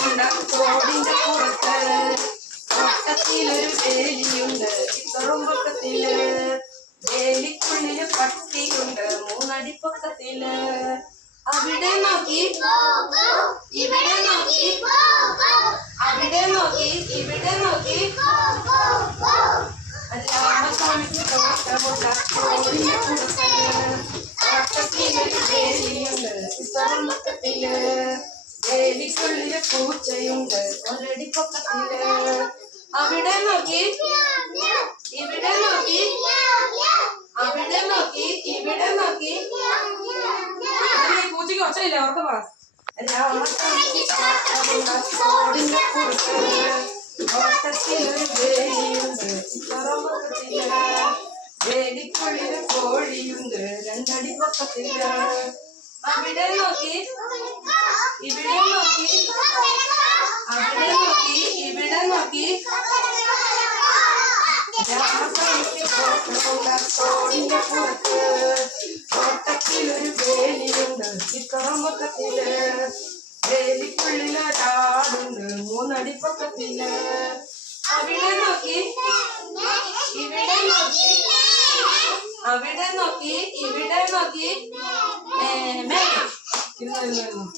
തോട്ടമുണ്ട തോടിന്റെ പുറത്ത്. തോട്ടത്തിലൊരു വേലിയുണ്ട് ഇത്തറും പൊക്കത്തിൽ വേലിക്കുള്ളിൽ പട്ടിയുണ്ട് മൂന്നടി പൊക്കത്തിൽ. അവിടെ നോക്കി. ഇവിടെ നോക്കി. അവിടെ നോക്കി. ഇവിടെ നോക്കി. രാമസ്വാമിക്ക് തോട്ടമുണ്ട തോടിന്റെ വേലിക്കുള്ളിൽ പൂച്ചയുണ്ട് ഒരടി പൊക്കത്തിൽ അവിടെ നോക്കി. ഇവിടെ നോക്കി. അവിടെ നോക്കി. ഇവിടെ നോക്കി. പൂച്ചയ്ക്ക് ഒച്ചയില്ല. ഓർത്ത് പറ. കോഴിയുണ്ട് രണ്ടടി പൊക്കത്തില്ല അവിടെ നോക്കി. ഇവിടെ നോക്കി അവിടെ നോക്കി തോട്ടമുണ്ട തോടിന്റെ പുറത്ത് തോട്ടത്തിലൊരു വേലിയുണ്ട്. ഇത്തറം വേലിക്കുള്ളിലൊരാടുണ്ട് അവിടെ നോക്കി. ഇവിടെ നോക്കി. അവിടെ നോക്കി. ഇവിടെ നോക്കി. ഇരുന്നോ, ഇരുന്നോ.